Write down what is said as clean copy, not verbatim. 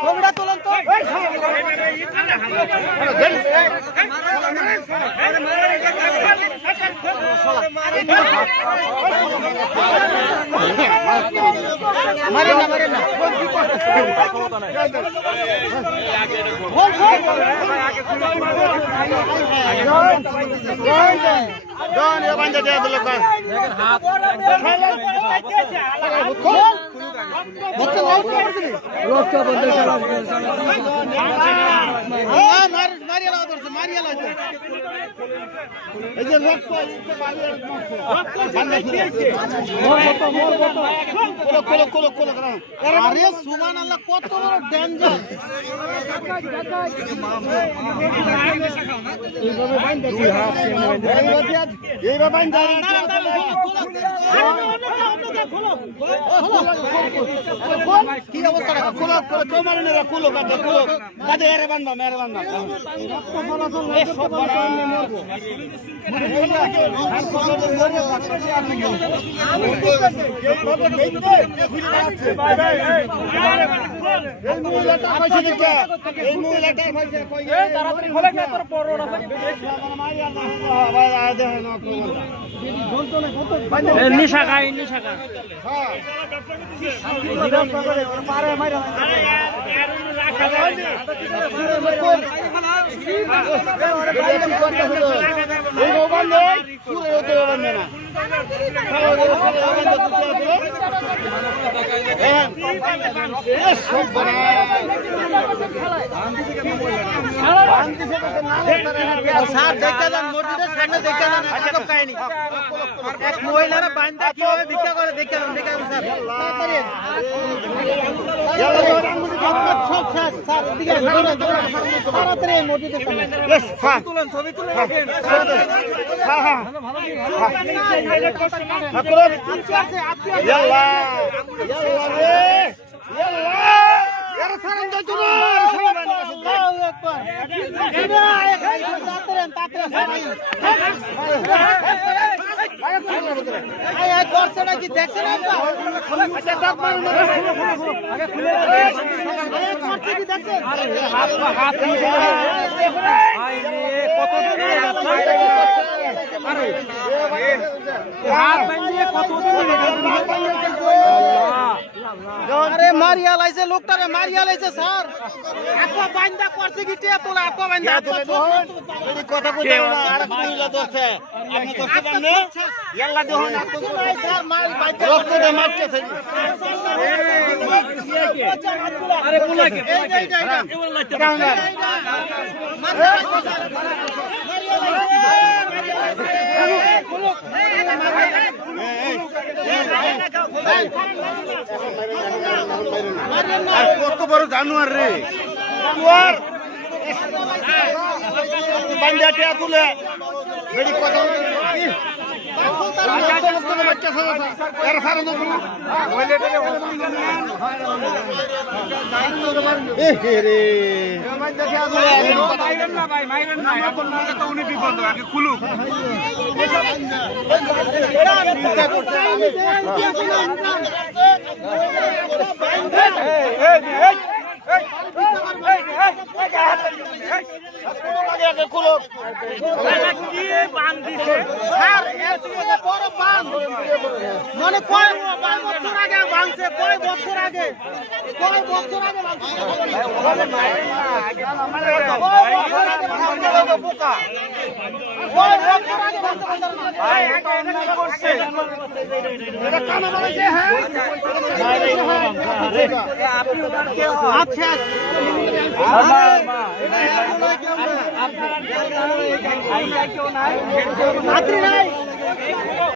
ছবিটা তোলেন তো। মারেন না মারেন না। Don, ya van ya de local. আরে সুবহানাল্লাহ কত বড় ডেঞ্জার এইভাবে বাইন্দা কি অবস্থা খুলো খুলো কেউ মারে না খুলো কাকে খুলো কাকে এরে বানবা মেরে বানবা এই মহিলাটা তাড়াতাড়ি খোলে না তোর বড় না নিশা খাই নিশা খাই মহিলারা বান্ধা কিভাবে ভিক্ষা করে দেখে তাড়াতাড়ি মসজিদের তুলেন ছবি তুলে কি দেখছেন আরে মারিয়া লাইছে লোকটারে মারিয়া লাইছে স্যার এত বান্দা করছে কি টিয়া তোলা এত বান্দা কথা কইতে না আর মহিলা দোষে আপনি তো সামনে ইয়াল্লা দেহ না স্যার মার বাইতে রক্ত দে মারছে আরে কোলাকে এইটা আর কত বড় জানোয়ার রে বান্দাটা তুলে বেড়ি কথা মানে কয় বছর আগে ভাঙছে কয় বছর আগে আচ্ছা